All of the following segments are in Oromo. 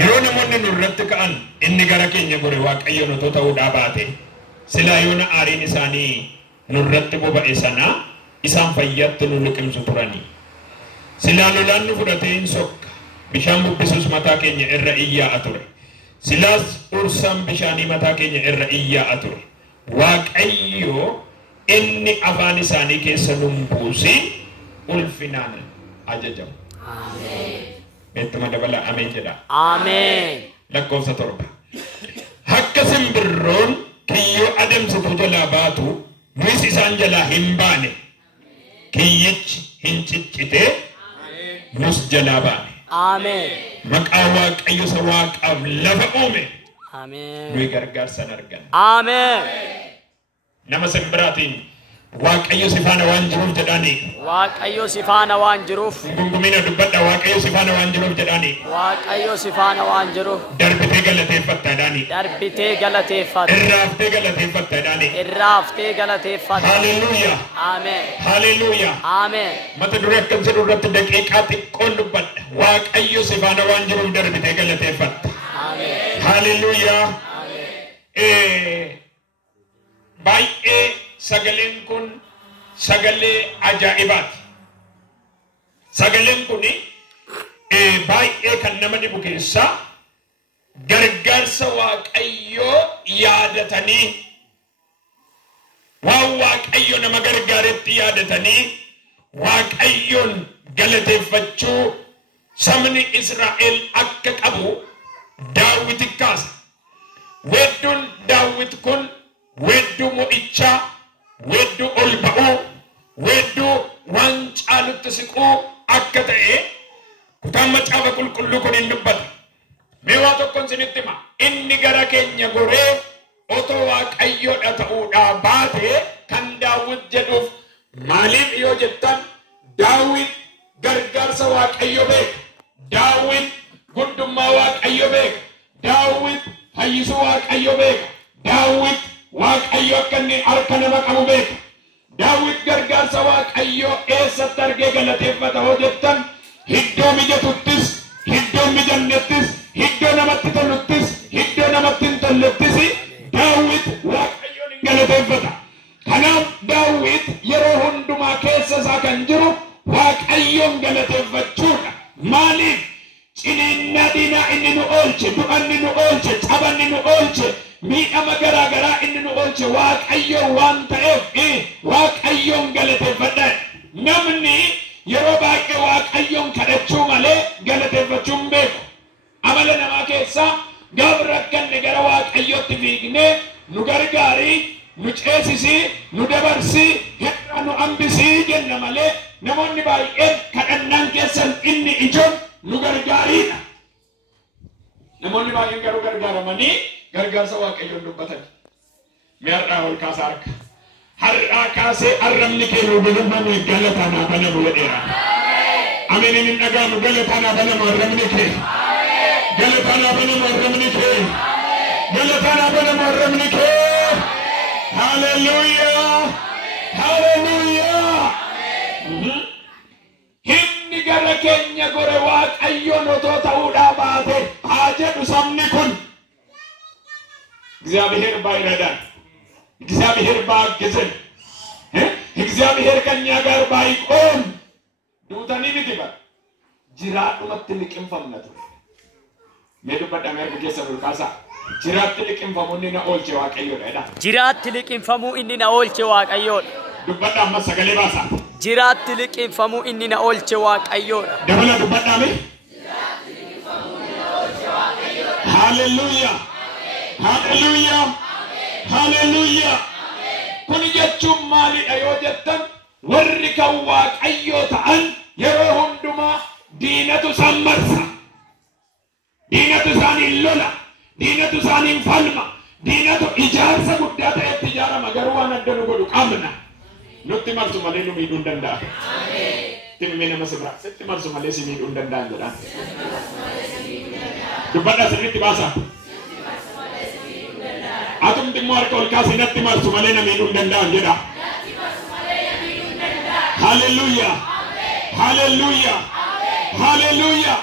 yeroo namoonni nurratti ka'an inni gara keenya gore waaqayyo nu ta'uudhaa baate silaa yoona aariin isaanii nurratti boba'e sana isaan fayyatti nu liqimsu turanii silaa lolaan nu fudhatee hin sokka bishaan bubbisuus mataa keenya irra iyyaa'a ture silaas ursaan bishaanii mataa keenya irra iyyaa'a ture waaqayyo inni afaan isaanii keessa nun buusi ulfinaan ajajamu. Ameen. Beettuma dabala ameen jedha. Ameen. Lakkoofsa 7. Akka simbirroon kiyyoo adamsitu jalaa baatu nus isaan jalaa hin baane kiyyichi hin ciccite nus jalaa baane. Ameen. Maqaa waaqayyo isa waaqaaf lafa uume. Ameen. Nuyi gargaarsan argan. Ameen. Nama simbiraatiin waaqayyo sifaana waan jiruuf jedhani. Waaqayyo sifaana waan jiruuf. Gungumina dubbadha waaqayyo sifaana waan jiruuf jedhani. Waaqayyo sifaana waan jiruuf. Darbitee galateeffatta jedhani. Darbitee galateeffatta. Irraaftee galateeffatta jedhani. Irraaftee galateeffatta. Haleluuyaa. Ameen. Haleluuyaa. Ameen. Mata dura akkam jedhu irratti daqiiqaa xiqqoon dubbadha. Waaqayyo sifaana waan jiruuf darbitee galateeffatta. Ameen. Haleluuyaa. Ameen. Baay'ee sagaleen kun sagalee ajaa'ibaati. Sagaleen kun baay'ee kan nama dhibu keessaa gargaarsa waaqayyoo yaadatanii waan waaqayyo nama gargaaretti yaadatanii waaqayyoon galateeffachuu sabni Israa'el akka qabu Daawit kaasa. Wedduun Daawit kun wedduu mo'ichaa wedduu ol ba'uu wedduu waan caalutti siquu akka ta'e kutaan macaafa qulqulluu kun hin dubbata. Mee waa tokkoon isinitti hima inni gara keenya goree otoo waaqayyoodha ta'uudhaa baate kan Daawit jedhuuf maaliif yoo jettan Daawit gargaarsa waaqayyo beeka. Daawit guddummaa waaqayyo beeka. Daawit fayyisuu waaqayyo beeka. Daawit waaqayyo akka inni harka nama qabu beeka. Daawit gargaarsa waaqayyo eessatti argee galateeffata hoo jettan iddoo mijatuttis iddoo mijannettis iddoo namatti toluttis iddoo namatti hin tollettis Daawit waaqayyoon hin galateeffata. Kanaaf Daawit yeroo hundumaa keessa isaa kan jiru waaqayyoon galateeffachuudha. Maaliif? Ciniinnaa diinaa inni nu oolche, du'anni nu oolche, cabanni nu oolche, miidhama garaagaraa inni nu oolche waaqayyoon waan ta'eef waaqayyoon galateeffadha. Namni yeroo baay'ee waaqayyoon kadhachuu malee galateeffachuu hin beeku. Amala namaa keessaa gaafa rakkanne gara waaqayyootti fiignee nu gargaarii, nu ceesisii, nu dabarsii, hir'a nu hambisii jenna malee namoonni baay'een kadhannaan keessan inni ijoon nu gargaariidha. Namoonni baay'een garuu gargaaramanii gargaarsa waaqayyoon dubbatan. Mee har'aa ol kaasaa harka. Har'aa kaasee arrabni kee nu bilumame galataan haa banamu jedheera. Ameen hin dhaga'amu galataan haa banamu arrabni kee. Galataan haa banamu arrabni kee. Galataan haa banamu arrabni kee. Haleluuyaa. Haleluuyaa. Himni gara keenya gore waaqayyoon otoo ta'uudhaa baate haa jedhu sabni kun. እግዚአብሔር ባይረዳን እግዚአብሔር ባያግዘን እግዚአብሔር ከኛ ጋር ባይቆም ዱተኒ ምትባ ጅራዱመት ልቅንፈምነቱ ሜዱበዳ መርብ ኬሰ ዱልካሳ ጅራት ልቅንፈሙኒ ና ኦልቼ ዋቀዮ ዳዳ ጅራት ልቅንፈሙ ኢኒ ና ኦልቼ ዋቀዮ ዱበዳ መሰገሌ ባሳ ጅራት ልቅንፈሙ ኢኒ ና ኦልቼ ዋቀዮ ደበላ ዱበዳ ሜ ጅራት ልቅንፈሙ ኢኒ ና ኦልቼ ዋቀዮ ሃሌሉያ Hallelujah. Hallelujah. Kun jechuun maalidha yoo jettan warri kan waaqayyoo ta'an yeroo hundumaa diinatu isaan marsa. Diinatu isaaniin lola. Diinatu isaaniin falma. Diinatu ijaarsa guddaa ta'etti ijaarama garuu waan adda nu godhu qabna. Nutti marsu malee nu miidhuu hin danda'a. Timimee nama sibira. Sitti marsu malee si miidhuu hin danda'an jedha. Dubbadha sirriitti baasaa. Atum timmo harka ol kaasee natti marsu malee na miidhuu hin danda'an jedha. Haleluuyaa. Haleluuyaa. Haleluuyaa.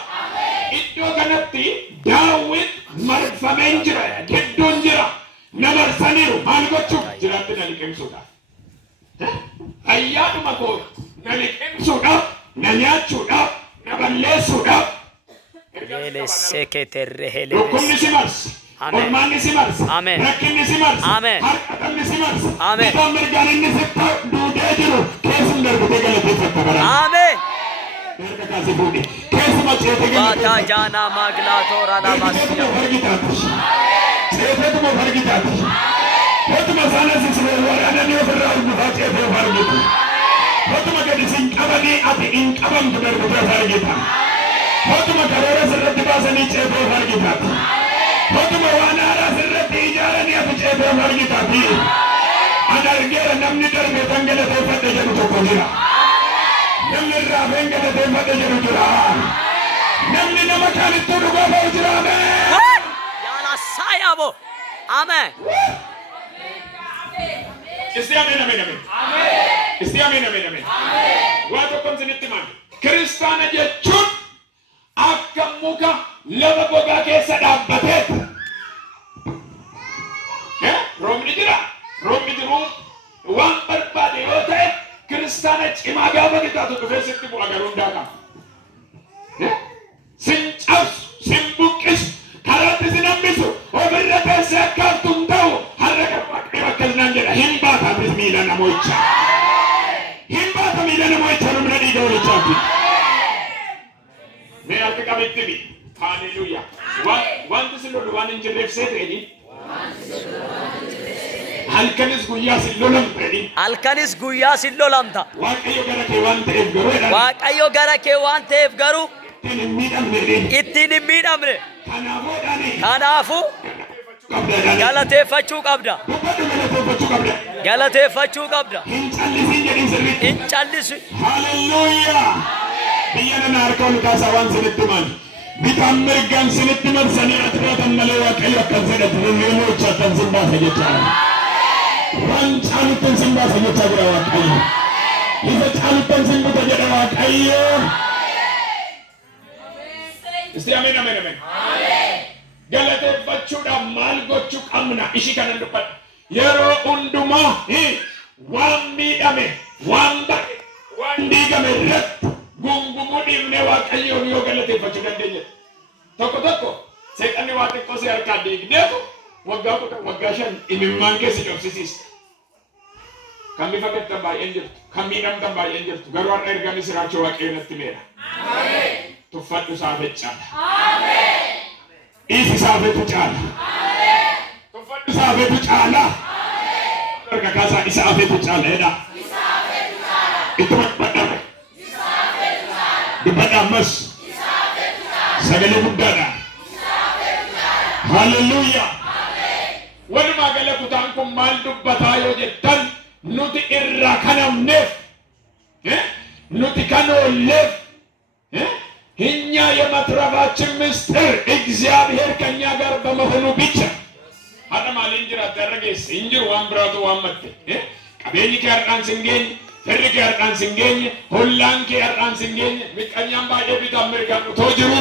iddoo kanatti Daawit marfamee jira gidduun jira namarsaniiru maal gochuuf jiraatti na liqimsuudhaaf ayyaaduma koo na liqimsuudhaaf na nyaachuudhaaf na balleessuudhaaf dhukkubni si marse ormaanni si marse rakkinni si marse harkatamni si marse bitaan mirgaan inni sitta duudee jiru keessum darbitee galateeffatta bara erga kaasee fuudhe keessuma ceetee Bata jana maglatora la masia. Ceeteetuma fargitaati hootuma saana sisiree waraananii ofirraa dhufaa ceetee fargitu hootuma gadi sin qabanii ati hin qabamtu darbitee fargita hootuma karoora sirratti baasanii ceetee fargitaati hootuma waan haaraa sirratti ijaaranii ati ceetee fargitaati ana argeera namni darbee tan galateeffadhe jedhu tokko jira namni irraa feen galateeffadhe jedhu jira namni nama kaanittuu dhugaa ba'u jira Yala sayabo. Amen. Isti amen amen amen. Isti amen amen amen. Waa tokkoon sinitti maan kiristaana jechuun akka muka lafa gogaa keessa dhaabbatee roobni jira roobni jiru waan barbaade yoo ta'e kiristaana cimaa gaafa gitaatu dhufee sitti bu'a garuu hundaa qaba sin cabsu sin buqqisu karaatti sin hambisu ofirra teessee akkaaftuun ta'u har'a qabu akkas jedha hin baataatis miila namoicha hin baata miila namoicha numna dhiiga walichaati mee harka qabetti mi haleluuyaa wanti sin lolu waan hin jirreef seeteeni halkanis guyyaa sin lolamteeni Halkanis guyyaa sin lolamta. waaqayyo gara kee waan ta'eef garuu Waaqayyo gara kee waan ta'eef garuu ittiin hin miidhamne ittiin hin miidhamne. kanaafoodhaani Kanaafuu galateeffachuu qabda. Galateeffachuu qabda. hin callisin jedhin sirriitti Hin callisu. haleluuyaa biyya nana harka ol kaasaa waan sinitti man bitaan mirgaan sinitti marsanii ati baatan malee waaqayyo akkan sedhatu hirmocha akkan sin baasa jechaa waan caaluttan sin baasa jechaa jira waaqayyo isa caaluttan sin buta jedha waaqayyo isti amen amen amen galateeffachuudhaaf maal gochuu qabna ishii kanan dubbadha yeroo hundumaa waan miidhame waan baqe waan diigame irratti gungumuu dhiibnee waaqayyoon yoo galateeffachuu dandeenya tokko tokko seexanni waa xiqqoo si harkaa diigdeetu waggaa 10 waggaa 5 imimmaan keessi cobsisiista kan bifa gattan baay'een jirtu kan miidhamtan baay'een jirtu garuu har'a ergaanii siraachuu waaqayyo natti meera tuffadhu saafet caala dhiisi saafetu caala tuffadhu saafetu caala harka kaasaa isa afetu caala jedha ittuma dubbadhame dubbadha ammas sagalee guddaadha haleluuyaa walumaa gala kutaan kun maal dubbataa yoo jettan nuti irraa kanamneef nuti kanoolleef እኛ የመትረፋችን ምስጢር እግዚአብሔር ከኛ ጋር በመሆኑ ብቻ አደማል እንጀራ ተረገስ እንጀራ ዋምብራቱ ዋመት ቀቤኒ ከርዳን ሲንገኝ ፍሪ ከርዳን ሲንገኝ ሁላን ከርዳን ሲንገኝ ምቀኛም ባየ ቢታ አሜሪካን ተወጅሩ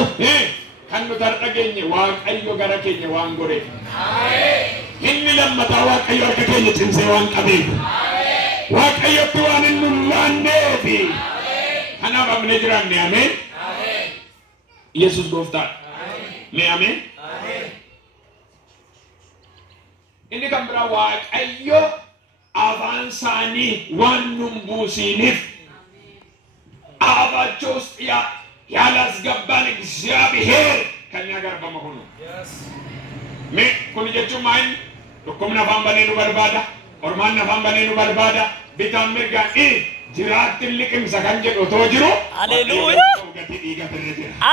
ከኑ ተረገኝ ዋቀዮ ገረከኝ ዋንጎሬ አሜን ለመታ ዋቀዮ አርከከኝ ጽንሴ ዋንቀቤ ዋቀዮ ትዋንን ዋንዴፊ አና በምነጅራን አሜን ኢየሱስ ጎፍታ አሜን inni kan bira waaqayyo avansaani wannum buusinif አባቸው ውስጥ ያላስገባን እግዚአብሔር ከኛ ጋር በመሆኑ ሜ ኩንጀቹ ማይን ዱኩም ነፋን በኔኑ በርባዳ ኦርማን ነፋን በኔኑ በርባዳ ቢታም ምርጋን ጅራት ልቅም ሰከንጀ ዶቶ ጅሩ ሃሌሉያ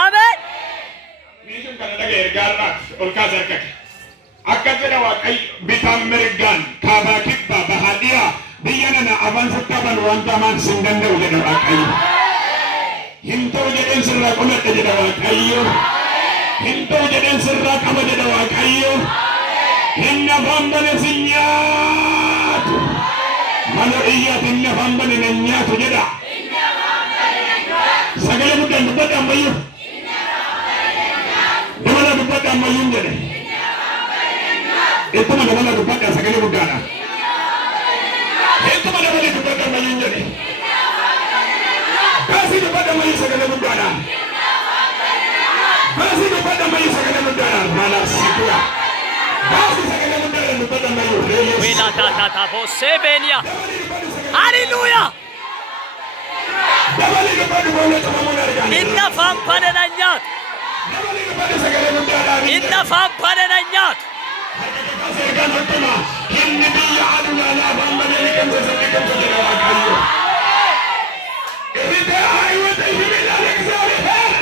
አሜን ሚሽን ከነደገ ኤርጋራት ኦልካ ዘርከከ akkajira waaqayyo bitaan mirgaan kaabaa kibbaa bahaadhiyaa biyya nana avansitti balu wanta maan sin danda'u jedha waaqayyo hin ta'u jedheen sirraa qoladha jedha waaqayyo hin ta'u jedheen sirraa qaba jedha waaqayyo hin afaan bane sin nyaatu mana iyyaati hin afaan bane nan nyaatu jedha sagalee guddaan dubbadha ammayyo mayyun jedhe. Ittuma dabala dubbadha sagalee guddaadha. Ittuma dabala dubbadha mayyun jedhe. Baasii dubbadha mayyun sagalee guddaadha. Baasii dubbadha mayyun sagalee guddaadha. Maala sikura. Baasii sagalee guddaadha dubbadha mayyun. Wila ta bo sebenia. Hallelujah. Dabali dubbadha boole tamamuun argani. Inna fampane na nyaat. Dabali dubbadha sagalee guddaadha. Inna fampane na nyaat. Serkan huttuma. Inni biyya aduna laa fampane liqamsa saddiqamsa jedha waaqayyo. Ibidda hayiwata ibidda alexaare fer.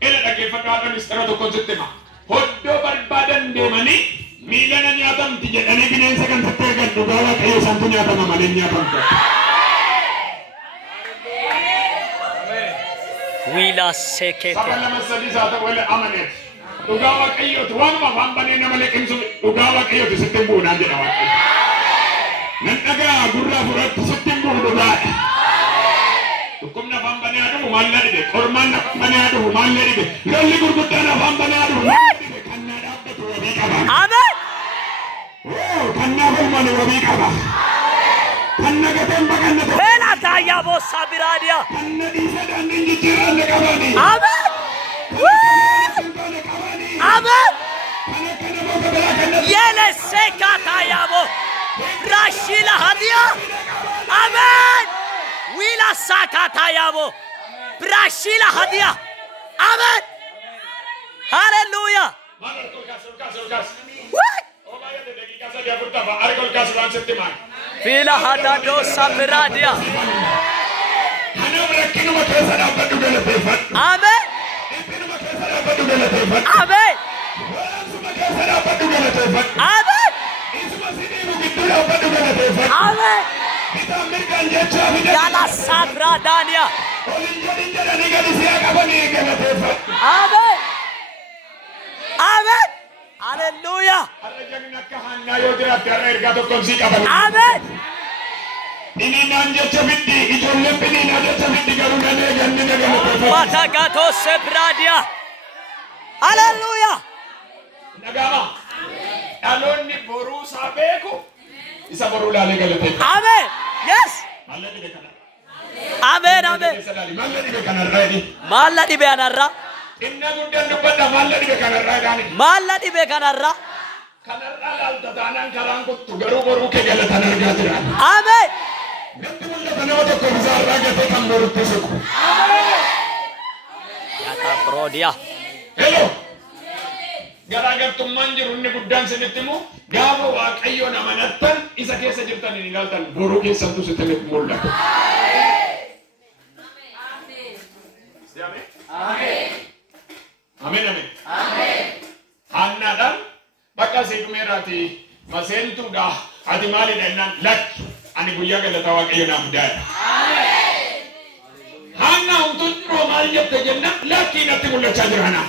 Ila dhaggeeffadhaa ministeera tokko jettima. Hoddoo barbaadan deemanii miilana nyaatamti jedhanii bineensa kan tattee eegan dhugaa waaqayyo isaantu nyaatama malee nyaatamtu. Wila sekete. Saba lama sadii saata wala amaneet. Dhugaa waaqayyooti waanuma afaan banee nama liqimsu dhugaa waaqayyooti sitti hin buunaan jedha waaqayyo. Nan dhagaa gurraa fudhattu sitti hin bu'u dhugaadha. Dhukkubni afaan banee adufu maal na dhibe? Qormaan afaan banee adufu maal na dhibe? Lolli gurguddaan afaan banee adufu maal na dhibe? Kan na dhaabbatu wabii qaba. Amen. Kan na falmane wabii qaba. Kan na gateen baqannatu. Bela taya bo sabiradia. Kan na dhiise daandiin jijjiiraan na qabani. Amen. Sintoone qabani. Amen. Kan akka namoo kabalaa kan na Yele seka taya bo. Rashila hadia. Amen. Wila saka taya bo. Rashila hadia. Amen. Hallelujah. Maal kolkaas. What? Oh baay'ee daqiiqaa sadii afur tafa ari kolkaas waan sitti maal. Fila hadado sabiradia. Kanaaf rakkinuma keessa dhaabbadhu galateeffadhu. Amen. Dhiphinuma keessa dhaabbadhu galateeffadhu. Amen. Waraabsuma keessa dhaabbadhu galateeffadhu. Amen. Isuma sidiimu gidduu dhaabbadhu galateeffadhu. Amen. Bitaan mirgaan jechaa fi Yala sabradania. olin jedhanii gadi si'a qabanii galateeffadhu. Amen. Amen. Hallelujah. Har'a jagni akka Haannaa yoo jiraatte har'a ergaa tokkoon sii qabani. Amen. Iniinaan jecha fiddi ijoolleen finiinaa jecha fiddi garuu danee ganni na galateeffadhu. Matagato sebradia. Hallelujah. Dhaga'ama. Dhaloonni boruu isaa beeku isa boruu laalee galateeffadhu. Amen. Yes. Maalla dhibe kana. Amen. Amen. Maalla dhibe kanarraa jedhi. Malla dibe anarra. Inna guddaan dubbadha maalla dhibe kanarraa jedhani. Malla dibe kanarra. Kanarraa laalta taanaan karaan kuttu garuu boruu kee galatan argaa jira. Amen. Namni mul'ata nama tokko bisaarraa gatee kan borutti siqu. Yata prodia. Hello. Garaagartummaan jiru inni guddaan sinitti immoo gaafa waaqayyoon amanattan isa keessa jirtan hin ilaaltan boruu keessattuu sitti mul'ata. Amen. Amen. Haannaadhaan bakka seequmeeraati maseentuudha ati maalidha innaan lakki ani guyyaa galataa waaqayyo naaf daadha. Haannaa humtuun jiroo maal jette jennaan lakkii natti mul'achaa jira hanaa.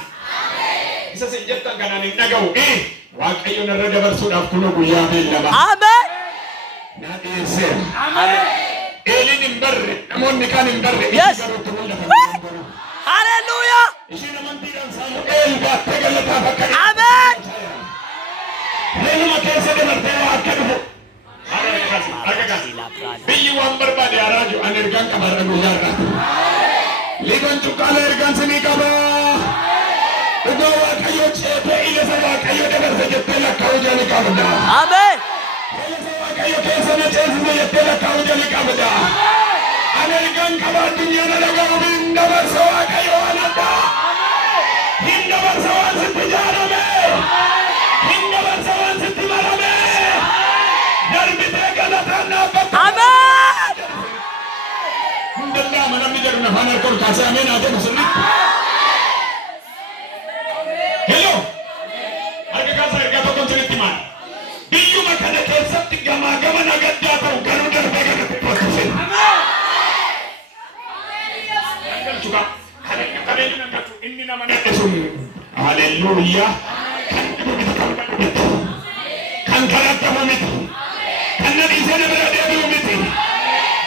Isa sin jettan kanaan hin dhaga'u waaqayyo narra dabarsuudhaaf kunoo guyyaa beellama. Amen. Naa dhiyeesseera. Amen. Eeliin hin barre namoonni kaan hin barre. Yes. Garootti mul'ata. Hallelujah. Ishiin amantiidhaan Saamu'eel baattee galataaf akka dhiyeessu. Amen. Leenuma keessa dabartee waa akka dhufu. Biyyi waan barbaade araaju ani ergaan qabarra guyyaa irraati. Liban cuqqaala ergaan sinii qaba. Dhugaa waaqayyo ceetee ilasa waaqayyo dabarse jettee lakkaa'uu jali qabda. Amen. Ilasa waaqayyo keessa na ceesise jettee lakkaa'uu jali qabda. Ani ergaan qaba addunyaa na dhaga'u hin dabarse waaqayyo waan addaa. Hin dabarse waan sitti ijaarame. Hin dabarse waan sitti marame. Darbitee galataan dhaabbata. Amen. Hundallaa namni jedhu nafaan harkoon kaasee ameen haa jedhu sirriitti. Hello. Harka kaasaa ergaa tokkoon sirriitti maal? Biyyuma kana keessatti gamaa gama nagaddaa ta'u garuu darbee galatti tokkose. Inni nama nadhe sun haleluuyaa kan dhibu miti kan bal'u miti kan kadhatamu miti kan na dhiisee na bira deebi'u miti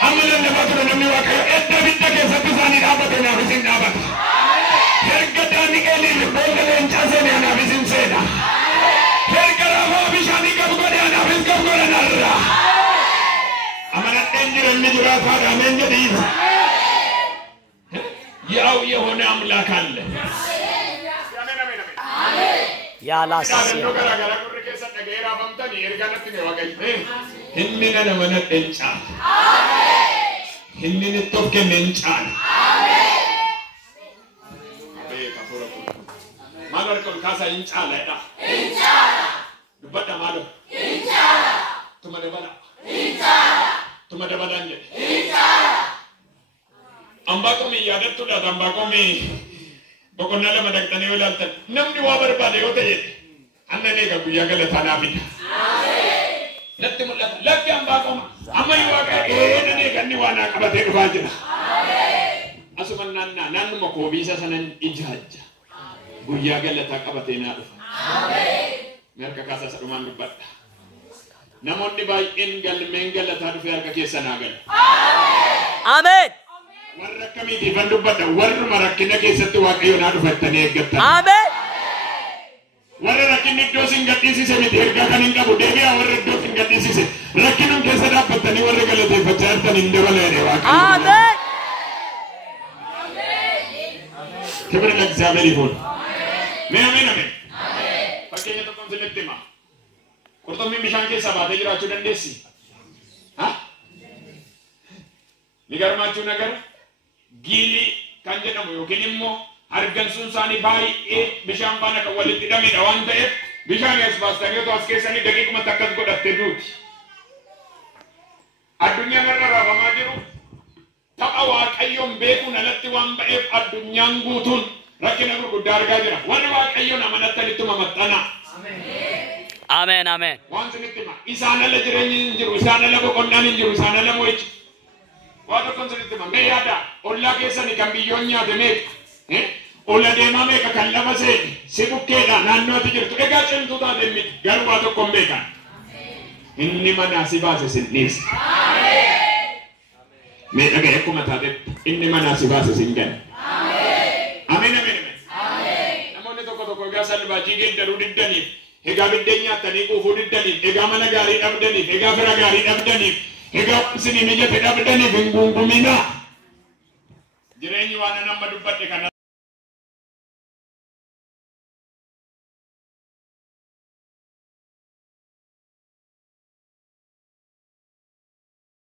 Amala nama tura namni Waaqayyo edda bidda keessatti isaanii dhaabate naaf isin dhaabata. Erga Daani'eelii boolla leencaa seene anaaf isin seena. Erga raafaa bishaanii gab godhe anaafis gab godhanarra. Amanadheen jireenya jiraataadha ameen jedhiisa. ያው የሆነ አምላክ አለ ያላሲያ ገራገራ ቁር ከሰ ነገራ ፈምተን ይርጋነት ነው ወገይ ህንን ነመነ እንጫ ህንን ተወከ እንጫ ማለርከው ካሳ እንጫ ላይዳ እንጫ ድበዳ ማለ እንጫ ተመደበላ እንጫ ተመደበላ እንጫ Ambakomi yadattu da ambakomi bokonna lama daktane walaltan namni wa barbade yote yede annane ga guyya galata na bida amen natti mulata lakki ambakom amay wa ga nane ganni wa na qabate dufa jira amen asumanna nannu mako bisa sanan ijajja guyya galata qabate na dufa amen merka kasa saduman dubadda namonni baay'een galmeen galata dufa harka keessa na gal amen warra kamiti fandubada warra marakina keessatti waaqayyo na dhufattanii eeggattan amen warra rakkinni iddoo sin gadhiisise miti ergaa kan hin qabu deebi'a warra iddoo sin gadhiisise rakkinuun keessa dhaabbattanii warra galateeffachaa jirtan hin dabalee waaqayyo amen ክብር ለእግዚአብሔር ይሁን አሜን አሜን fakkeenya tokkoon isinitti hima qurxummiin bishaan keessa baatee jiraachuu dandeessi ni garmaachuu nagar giili kan jedhamu yookiin immoo argansuun isaanii baay'ee bishaan faana kan walitti hidhamedha waan ta'eef bishaan as baastanii otoo as keessanii daqiiquma takkas godhattee duuti. Addunyaan irra raafamaa jiru tapha waaqayyoon beekuun alatti waan ba'eef addunyaan guutuun rakkina gurguddaa argaa jira. Warri waaqayyoon amanattanitti maxxana. amen amen waan sinitti hima isaan ala jireenyi hin jiru isaan ala boqonnaan hin jiru isaan ala mo'ichi. Waan tokkoon sinitti hima mee yaada ollaa keessanii kan biyyoon nyaate meeqa olla deemaa meeqa kan lafa seeni si bukkeedha naannoo ati jirtu egaa cimtuu taate miti garuu waa tokkoon beekan inni manaa si baase sin dhiisa. Mee dhagaye akkuma taatetti inni manaa si baase sin gala. Ameen ameen ameen. Namoonni tokko egaa salbaajii geeddaruu diddaniif egaa biddeen nyaatanii quufuu diddaniif egaa mana gaarii dhabdaniif egaa fira gaarii dhabdaniif egaa sinii mijate dhabdaniif hin gunguminaa jireenyi waan nama dubbadhe kana